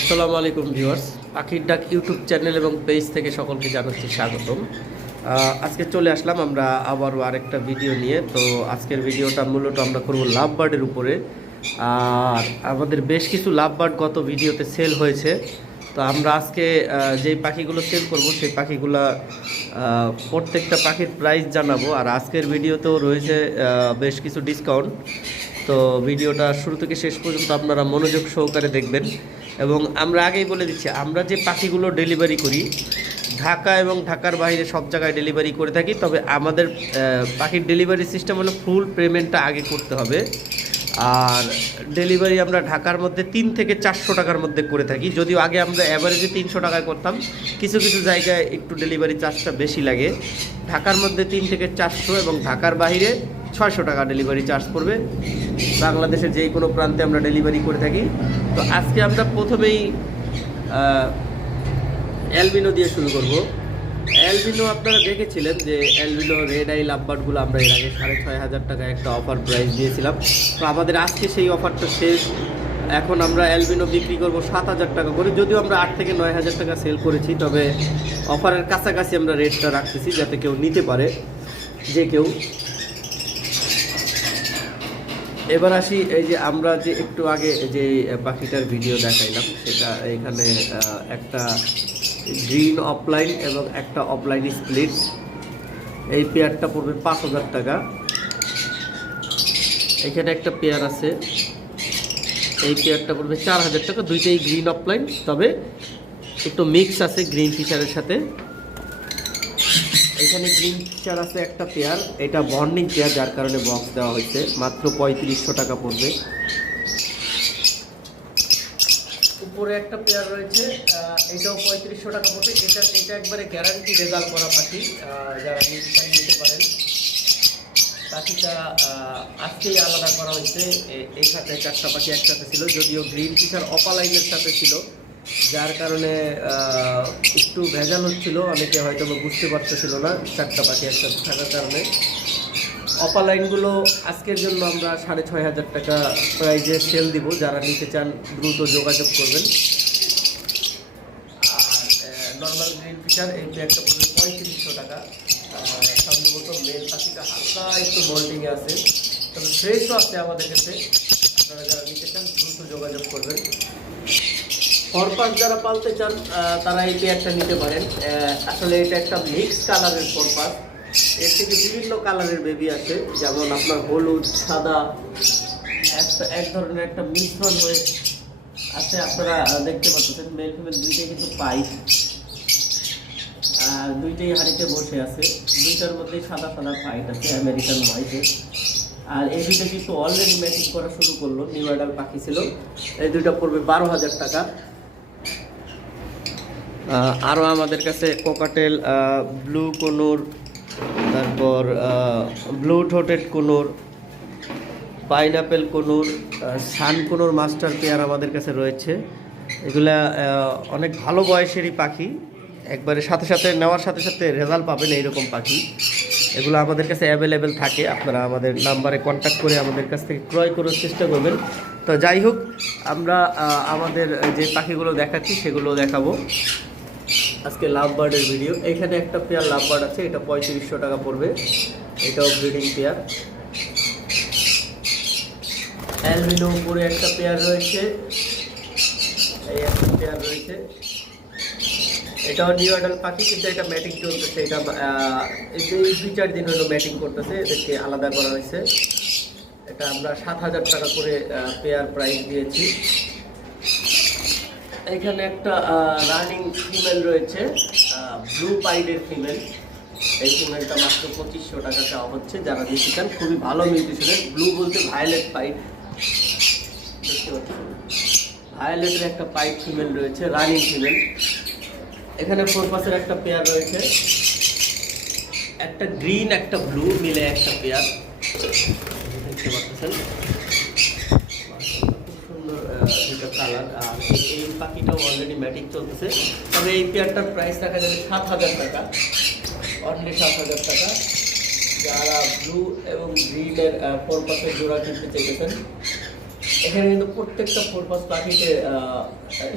আসসালামু আলাইকুম ভিউয়ার্স, পাখির ডাক ইউটিউব চ্যানেল এবং পেজ থেকে সকলকে জানাচ্ছি স্বাগতম। আজকে চলে আসলাম আমরা আবারও আরেকটা ভিডিও নিয়ে। তো আজকের ভিডিওটা মূলত আমরা করব লাভ বার্ডের উপরে। আর আমাদের বেশ কিছু লাভ বার্ড গত ভিডিওতে সেল হয়েছে। তো আমরা আজকে যেই পাখিগুলো সেল করব, সেই পাখিগুলা প্রত্যেকটা পাখির প্রাইস জানাব। আর আজকের ভিডিওতেও রয়েছে বেশ কিছু ডিসকাউন্ট তো ভিডিওটা শুরু থেকে শেষ পর্যন্ত আপনারা মনোযোগ সহকারে দেখবেন। এবং আমরা আগেই বলে দিচ্ছি, আমরা যে পাখিগুলো ডেলিভারি করি, ঢাকা এবং ঢাকার বাইরে সব জায়গায় ডেলিভারি করে থাকি, তবে আমাদের পাখির ডেলিভারি সিস্টেম হলো ফুল পেমেন্টটা আগে করতে হবে। আর ডেলিভারি আমরা ঢাকার মধ্যে তিন থেকে চারশো টাকার মধ্যে করে থাকি, যদিও আগে আমরা অ্যাভারেজে তিনশো টাকায় করতাম। কিছু কিছু জায়গায় একটু ডেলিভারি চার্জটা বেশি লাগে। ঢাকার মধ্যে তিন থেকে চারশো এবং ঢাকার বাইরে ছয়শো টাকা ডেলিভারি চার্জ পড়বে। বাংলাদেশের যে কোনো প্রান্তে আমরা ডেলিভারি করে থাকি। তো আজকে আমরা প্রথমেই অ্যালবিনো দিয়ে শুরু করব। অ্যালবিনো আপনারা দেখেছিলেন যে অ্যালবিনো রেড আই লাভবার্ডগুলো আমরা এর আগে সাড়ে ছয় হাজার টাকা একটা অফার প্রাইস দিয়েছিলাম। তো আমাদের আজকে সেই অফারটা শেষ। এখন আমরা অ্যালবিনো বিক্রি করব সাত হাজার টাকা করে। যদিও আমরা আট থেকে নয় হাজার টাকা সেল করেছি, তবে অফারের কাছাকাছি আমরা রেটটা রাখতেছি যাতে কেউ নিতে পারে। যে কেউ এবার আসি, এই যে আমরা যে একটু আগে যে পাখিটার ভিডিও দেখাইলাম, সেটা এখানে একটা গ্রিন অফলাইন এবং একটা অফলাইন স্প্লিট এই পেয়ারটা পড়বে পাঁচ হাজার টাকা। এখানে একটা পেয়ার আছে। এই পেয়ারটা পড়বে চার হাজার টাকা। দুইটাই গ্রিন অফলাইন তবে একটু মিক্স আছে গ্রিন ফিচারের সাথে। এখানে গ্রিন ফিচার আছে একটা পেয়ার এটা বন্ডিং পেয়ার যার কারণে বক্স দেওয়া হয়েছে, মাত্র পঁয়ত্রিশশো টাকা পড়বে। উপরে একটা পেয়ার রয়েছে এটাও পঁয়ত্রিশশো টাকা পড়বে, এটা এটা একবারে গ্যারান্টি রেজাল্ট করা পাখি যারা নিতে চান নিতে পারেন। পাখিটা আজকেই আলাদা করা হয়েছে এই সাথে চারটা পাখি একসাথে ছিল, যদিও গ্রিন ফিচার অপালাইনের সাথে ছিল। যার কারণে একটু ভেজাল হচ্ছিল, অনেকে হয়তো বুঝতে পারতেছিল না চারটা পাখি একসাথে থাকার কারণে। অপালাইনগুলো আজকের জন্য আমরা সাড়ে ছয় হাজার টাকা প্রাইজে সেল দিব, যারা নিতে চান দ্রুত যোগাযোগ করবেন। আর নর্মাল এই পঁয়ত্রিশশো টাকা। সম্ভবত পাখিটা হালকা একটু আছে। তবে আছে আমাদের কাছে। আপনারা যারা নিতে চান, দ্রুত যোগাযোগ করবেন। ফরপাস যারা পালতে চান তারা এই পেয়ারটা নিতে পারেন। আসলে এটা একটা মিক্স কালারের ফরপাস এর থেকে বিভিন্ন কালারের বেবি আছে, যেমন আপনার হলুদ, সাদা একটা এক ধরনের একটা মিশ্রণ হয়ে আছে আপনারা দেখতে পাচ্ছেন। মেল ফিমেল দুইটাই কিন্তু পাইপ আর দুইটাই হাড়িতে বসে আছে। দুইটার মধ্যে সাদা সাদা ফাইট আছে আমেরিকান হোয়াইটের আর এই দুইটা কিন্তু অলরেডি ম্যাচিং করা শুরু করল নিউ আইডাল পাখি ছিল। এই দুইটা পড়বে বারো হাজার টাকা। আরও আমাদের কাছে কোকাটেল ব্লু কোনোর, তারপর blue ঠোঁটেড conure, pineapple conure sun conure master pair আমাদের কাছে রয়েছে। এগুলা অনেক ভালো বয়সেরই পাখি। একবারে সাথে সাথে নেওয়ার সাথে সাথে রেজাল্ট পাবেন এইরকম পাখি। এগুলো আমাদের কাছে অ্যাভেলেবেল থাকে। আপনারা আমাদের নাম্বারে কন্ট্যাক্ট করে আমাদের কাছ থেকে ক্রয় করার চেষ্টা করবেন। তো যাই হোক, আমরা আমাদের যে পাখিগুলো দেখাচ্ছি সেগুলো দেখাবো। আজকে লাভ বার্ডের ভিডিও এখানে একটা পেয়ার লাভ বার্ড আছে, এটা পঁয়ত্রিশশো টাকা পড়বে। এটাও ব্রিডিং পেয়ার অ্যালবিনো উপরে একটা পেয়ার রয়েছে। এই একটা পেয়ার রয়েছে। এটাও নিউ অ্যাডাল পাখি, কিন্তু এটা ম্যাটিং চলতেছে। এটা এই দুই চার দিন হলো ম্যাটিং করতেছে, এদেরকে আলাদা করা হয়েছে। এটা আমরা সাত হাজার টাকা করে পেয়ার প্রাইস দিয়েছি। এখানে একটা রানিং ফিমেল রয়েছে ব্লু পাইডের ফিমেল এই ফিমেলটা মাত্র পঁচিশশো টাকা চাওয়া হচ্ছে, যারা নিতে চান, খুবই ভালো মিউটিশনের ব্লু বলতে ভায়োলেট দেখতে পাচ্ছেন? ভায়োলেটের একটা পাইপ ফিমেল রয়েছে রানিং ফিমেল এখানে ফোর পাসের একটা পেয়ার রয়েছে। একটা গ্রিন একটা ব্লু মিলে একটা পেয়ার দেখতে পাচ্ছেন? সুন্দর কালার পাখিটাও অলরেডি ম্যাটিক চলতেছে। তবে এই পেয়ারটার প্রাইস দেখা যাবে সাত হাজার টাকা। অনলি সাত হাজার টাকা। যারা ব্লু এবং গ্রিনের ফোর পাসের জোড়া কিনতে চাইতেছেন, এখানে কিন্তু প্রত্যেকটা ফোর ফোরপাস পাখিতে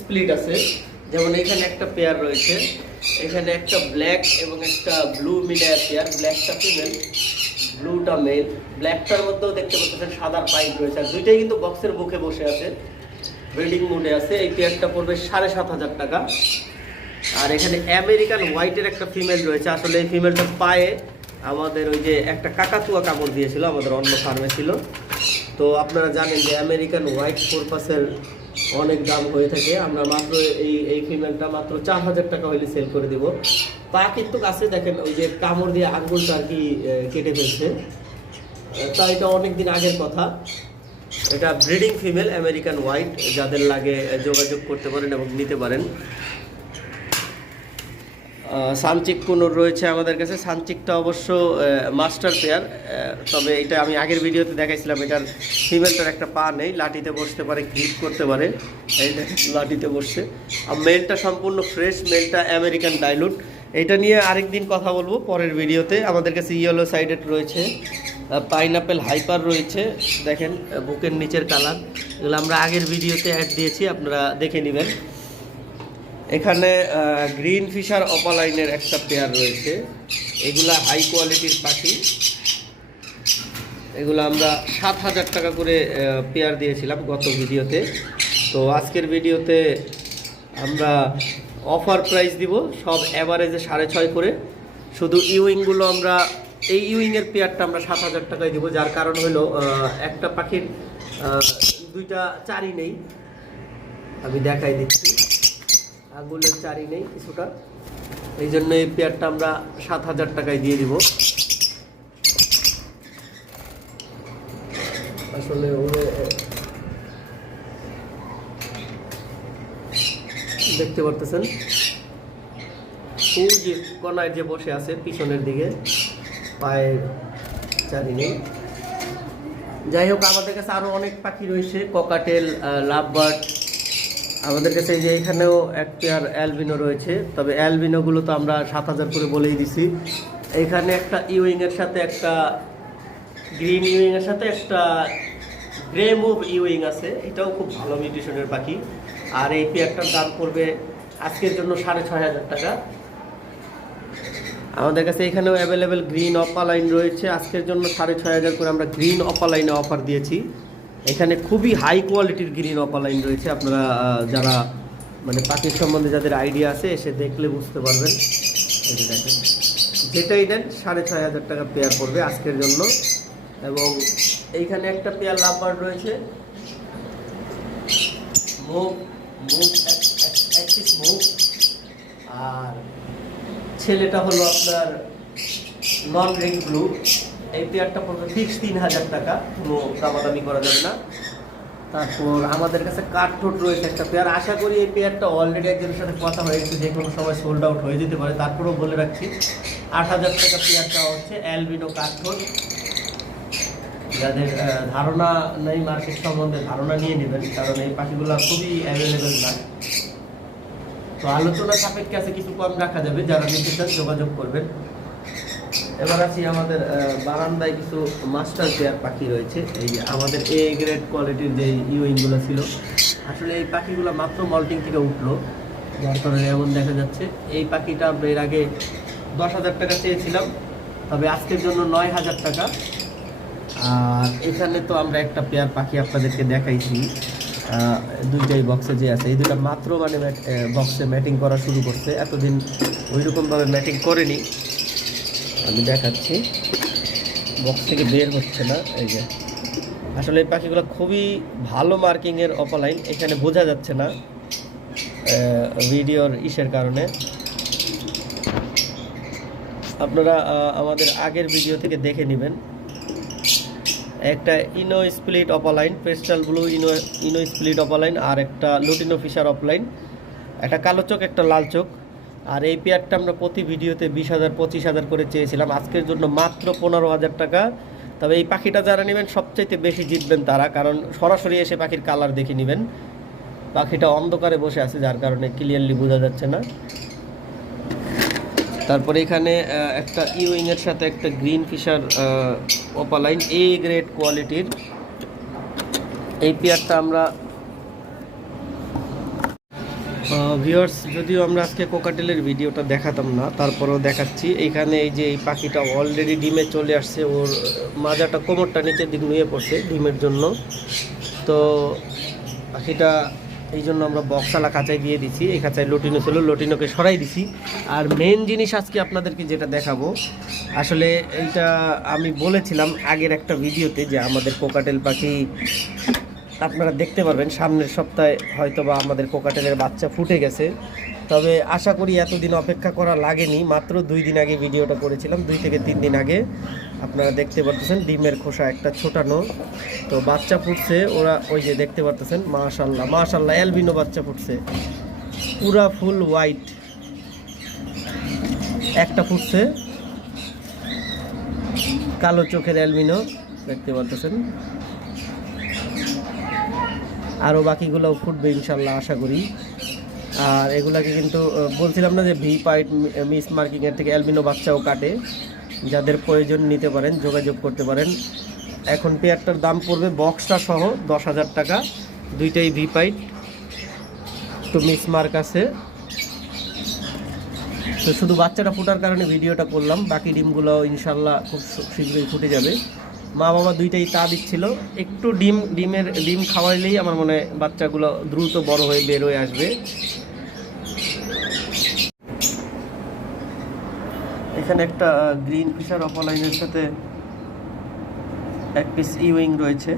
স্প্লিট আছে। যেমন এখানে একটা পেয়ার রয়েছে। এখানে একটা ব্ল্যাক এবং একটা ব্লু মিডিয়া পেয়ার ব্ল্যাকটা ফিমেল ব্লুটা মেল ব্ল্যাকটার মধ্যেও দেখতে পাচ্ছেন সাদার পাইপ রয়েছে। আর দুইটাই কিন্তু বক্সের মুখে বসে আছে। ব্রিডিং মোডে আছে। এই পেয়ারটা পড়বে সাড়ে সাত হাজার টাকা। আর এখানে আমেরিকান হোয়াইটের একটা ফিমেল রয়েছে। আসলে এই ফিমেলটা পায়ে আমাদের ওই যে একটা কাকাতুয়া কাপড় দিয়েছিল, আমাদের অন্য ফার্মে ছিল। তো আপনারা জানেন যে আমেরিকান হোয়াইট ফোরপাসের অনেক দাম হয়ে থাকে। আমরা মাত্র এই এই ফিমেলটা মাত্র চার হাজার টাকা হইলে সেল করে দিব। পা কিন্তু কাছে দেখেন, ওই যে কামড় দিয়ে আঙ্গুলটা আর কি কেটে ফেলছে। তা এটা অনেক দিন আগের কথা। এটা ব্রিডিং ফিমেল, আমেরিকান হোয়াইট, যাদের লাগে যোগাযোগ করতে পারেন এবং নিতে পারেন। সানচিক কুনুর রয়েছে আমাদের কাছে। সানচিকটা অবশ্য মাস্টার পেয়ার তবে এটা আমি আগের ভিডিওতে দেখাইছিলাম, এটার ফিমেলটার একটা পা নেই, লাঠিতে বসতে পারে, গ্রিপ করতে পারে। এই লাঠিতে বসছে। আর মেলটা সম্পূর্ণ ফ্রেশ, মেলটা আমেরিকান ডাইলুট। এটা নিয়ে আরেকদিন কথা বলব পরের ভিডিওতে। আমাদের কাছে ইয়েলো সাইডেড রয়েছে। পাইনাপেল হাইপার রয়েছে। দেখেন বুকের নিচের কালার এগুলো আমরা আগের ভিডিওতে অ্যাড দিয়েছি, আপনারা দেখে নেবেন। এখানে গ্রিন ফিশার অপালাইনের একটা পেয়ার রয়েছে। এগুলা হাই কোয়ালিটির পাখি। এগুলো আমরা সাত হাজার টাকা করে পেয়ার দিয়েছিলাম গত ভিডিওতে। তো আজকের ভিডিওতে আমরা অফার প্রাইস দিব, সব অ্যাভারেজে সাড়ে ছয় করে। শুধু ইউইংগুলো আমরা এই ইউইংয়ের পেয়ারটা আমরা সাত হাজার টাকায় দিব, যার কারণ হলো একটা পাখির দুইটা চারি নেই। আমি দেখাই দিচ্ছি। আঙ্গুলের চারি নেই কিছুটা। এই জন্য এই পেয়ারটা আমরা সাত হাজার টাকায় দিয়ে দিব। আসলে দেখতে পারতেছেন? ওই যে কনায় যে বসে আছে, পিছনের দিকে। পায়ে চারি নেই যাই হোক, আমাদের কাছে আরও অনেক পাখি রয়েছে ককাটেল লাভ বার্ড আমাদের কাছে এই যে এখানেও এক পেয়ার অ্যালবিনো রয়েছে, তবে অ্যালবিনোগুলো তো আমরা সাত হাজার করে বলেই দিছি। এখানে একটা ইউইং এর সাথে একটা গ্রিন ইউইং এর সাথে একটা গ্রে মুভ ইউইং আছে, এটাও খুব ভালো মিউটেশনের পাখি। আর এই পেয়ারটার দাম পড়বে আজকের জন্য সাড়ে ছয় হাজার টাকা। আমাদের কাছে এখানেও অ্যাভেলেবেল গ্রিন অপালাইন রয়েছে। আজকের জন্য সাড়ে ছয় হাজার করে আমরা গ্রিন অপালাইনে অফার দিয়েছি। এখানে খুবই হাই কোয়ালিটির গ্রিন অপালাইন রয়েছে। আপনারা যারা মানে পাখির সম্বন্ধে যাদের আইডিয়া আছে, এসে দেখলে বুঝতে পারবেন। যেটাই নেন সাড়ে ছয় হাজার টাকা পেয়ার পড়বে আজকের জন্য। এবং এইখানে একটা পেয়ার লাভবার্ড রয়েছে। মুভ অ্যাক্সিস মুভ আর ছেলেটা হলো আপনার নন রিং ব্লু। এই পেয়ারটা পড়বে ফিক্স তিন হাজার টাকা। কোনো দামাদামি করা যাবে না। তারপর আমাদের কাছে কাঠঠোঁট রয়েছে একটা পেয়ার। আশা করি এই পেয়ারটা অলরেডি একজনের সাথে কথা হয়ে গেছে। যে কোনো সময় সোল্ড আউট হয়ে যেতে পারে। তারপরেও বলে রাখছি, আট হাজার টাকা পেয়ারটা হচ্ছে অ্যালবিনো কাঠঠোঁট। যাদের ধারণা নেই মার্কেট সম্বন্ধে, ধারণা নিয়ে নেবেন। কারণ এই পাখিগুলো খুবই অ্যাভেলেবেল না। আলোচনা সাপেক্ষে আছে কিছু কম রাখা যাবে, যারা নিতে চান যোগাযোগ করবেন। এবার আছি আমাদের বারান্দায় কিছু মাস্টার পেয়ার পাখি রয়েছে। এই আমাদের এ গ্রেড কোয়ালিটির যে ইউইংগুলো ছিল, আসলে এই পাখিগুলো মাত্র মল্টিং থেকে উঠল, যার কারণে এমন দেখা যাচ্ছে। এই পাখিটা আমরা এর আগে দশ হাজার টাকা চেয়েছিলাম, তবে আজকের জন্য নয় হাজার টাকা। আর এখানে তো আমরা একটা পেয়ার পাখি আপনাদেরকে দেখাইছি। দুইটাই বক্সে যে আছে। এই দুটা মাত্র মানে বক্সে ম্যাটিং করা শুরু করছে। এতদিন ওই রকমভাবে ম্যাটিং করেনি। আমি দেখাচ্ছি। বক্স থেকে বের হচ্ছে না, এই যে। আসলে এই পাখিগুলো খুবই ভালো মার্কিংয়ের অপলাইন এখানে বোঝা যাচ্ছে না ভিডিওর ইসের কারণে। আপনারা আমাদের আগের ভিডিও থেকে দেখে নেবেন। একটা ino split opaline pastel blue ino ino split opaline আর একটা লুটিনো ফিশার অফলাইন একটা কালো চোখ, একটা লাল চোখ। আর এই পেয়ারটা আমরা প্রতি ভিডিওতে বিশ হাজার, পঁচিশ হাজার করে চেয়েছিলাম। আজকের জন্য মাত্র পনেরো হাজার টাকা। তবে এই পাখিটা যারা নেবেন, সবচাইতে বেশি জিতবেন তারা, কারণ সরাসরি এসে পাখির কালার দেখে নেবেন। পাখিটা অন্ধকারে বসে আছে, যার কারণে ক্লিয়ারলি বোঝা যাচ্ছে না। তারপরে এখানে একটা ইউইং এর সাথে একটা green Fischer opaline A grade কোয়ালিটির এই পেয়ারটা আমরা ভিউয়ার্স যদিও আমরা আজকে কোকাটেলের ভিডিওটা দেখাতাম না, তারপরেও দেখাচ্ছি। এইখানে এই যে এই পাখিটা অলরেডি ডিমে চলে আসছে, ওর মাজাটা কোমরটা নিচের দিক নুয়ে পড়ছে ডিমের জন্য। তো পাখিটা এই জন্য আমরা বক্সালা খাঁচায় দিয়ে দিছি। এই কাঁচায় লটিনো ছিল, লটিনোকে সরাই দিছি। আর মেন জিনিস আজকে আপনাদেরকে যেটা দেখাবো, আসলে এইটা আমি বলেছিলাম আগের একটা ভিডিওতে যে আমাদের কোকাটেল পাখি, আপনারা দেখতে পারবেন, সামনের সপ্তাহে হয়তো বা আমাদের কোকাটেলের বাচ্চা ফুটে গেছে। তবে আশা করি এতদিন অপেক্ষা করা লাগেনি। মাত্র দুই দিন আগে ভিডিওটা করেছিলাম, দুই থেকে তিন দিন আগে। আপনারা দেখতে পারতেছেন, ডিমের খোসা একটা ছোটানো। তো বাচ্চা ফুটছে, ওরা ওই যে দেখতে পারতেছেন মাশাল্লাহ মাশাল্লাহ অ্যালবিনো বাচ্চা ফুটছে। পুরা ফুল হোয়াইট। একটা ফুটছে। কালো চোখের অ্যালবিনো, দেখতে পারতেছেন। আরও বাকিগুলোও ফুটবে ইনশাল্লাহ আশা করি। আর এগুলাকে কিন্তু বলছিলাম না যে ভি পাইট মিস মার্কিংয়ের থেকে অ্যালবিনো বাচ্চাও কাটে। যাদের প্রয়োজন নিতে পারেন, যোগাযোগ করতে পারেন। এখন পেয়ারটার দাম পড়বে বক্সটা সহ দশ হাজার টাকা। দুইটাই ভি পাইট। তো মিস মার্ক আছে। তো শুধু বাচ্চাটা ফোটার কারণে ভিডিওটা করলাম, বাকি ডিমগুলো ইনশাল্লাহ খুব শীঘ্রই ফুটে যাবে। মা বাবা দুইটাই তা দিচ্ছিল। একটু ডিম, ডিমের, ডিম খাওয়াইলেই আমার মনে বাচ্চাগুলো দ্রুত বড় হয়ে বের হয়ে আসবে। এখানে একটা গ্রিন ফিশার অপলাইনের সাথে এক পিস ইউইং রয়েছে।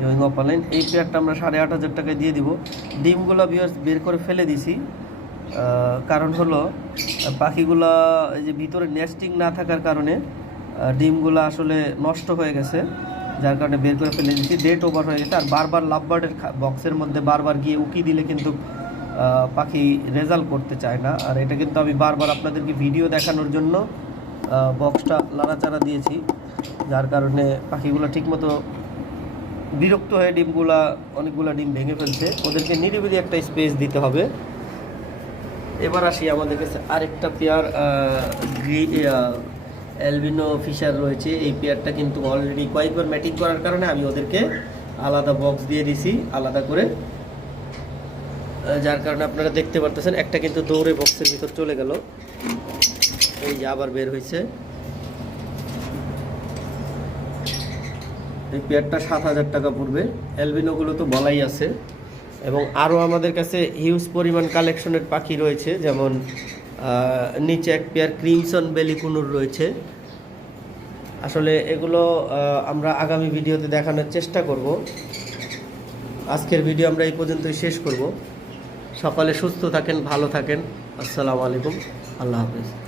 ইউইং অপালাইন। এই পেয়ারটা আমরা সাড়ে আট হাজার টাকায় দিয়ে দিব। ডিমগুলো বিয়ার্স বের করে ফেলে দিছি। কারণ হলো পাখিগুলা এই যে ভিতরে নেস্টিং না থাকার কারণে ডিমগুলো আসলে নষ্ট হয়ে গেছে। যার কারণে বের করে ফেলে দিয়েছি ডেট ওভার হয়ে গেছে। আর বারবার লাভবার্ডের বক্সের মধ্যে বারবার গিয়ে উকি দিলে কিন্তু পাখি রেজাল্ট করতে চায় না। আর এটা কিন্তু আমি বারবার আপনাদেরকে ভিডিও দেখানোর জন্য বক্সটা লাড়াচাড়া দিয়েছি, যার কারণে পাখিগুলো ঠিকমতো বিরক্ত হয়ে ডিমগুলা, অনেকগুলো ডিম ভেঙে ফেলছে। ওদেরকে নিরিবিলি একটা স্পেস দিতে হবে। এবার আসি আমাদের কাছে আরেকটা পেয়ার অ্যালবিনো ফিশার রয়েছে। এই পেয়ারটা কিন্তু অলরেডি কয়েকবার ম্যাটিং করার কারণে আমি ওদেরকে আলাদা বক্স দিয়ে দিছি, আলাদা করে। যার কারণে আপনারা দেখতে পারতেছেন, একটা কিন্তু দৌড়ে বক্সের ভিতর চলে গেল। এই যে আবার বের হয়েছে এই পেয়ারটা সাত হাজার টাকা পড়বে। অ্যালবিনোগুলো তো বলাই আছে। এবং আরও আমাদের কাছে হিউজ পরিমাণ কালেকশনের পাখি রয়েছে, যেমন নিচে এক পেয়ার ক্রিমসন বেলিকুনুর রয়েছে। আসলে এগুলো আমরা আগামী ভিডিওতে দেখানোর চেষ্টা করব। আজকের ভিডিও আমরা এই পর্যন্তই শেষ করব। সকালে সুস্থ থাকেন ভালো থাকেন। আসসালামু আলাইকুম। আল্লাহ হাফিজ।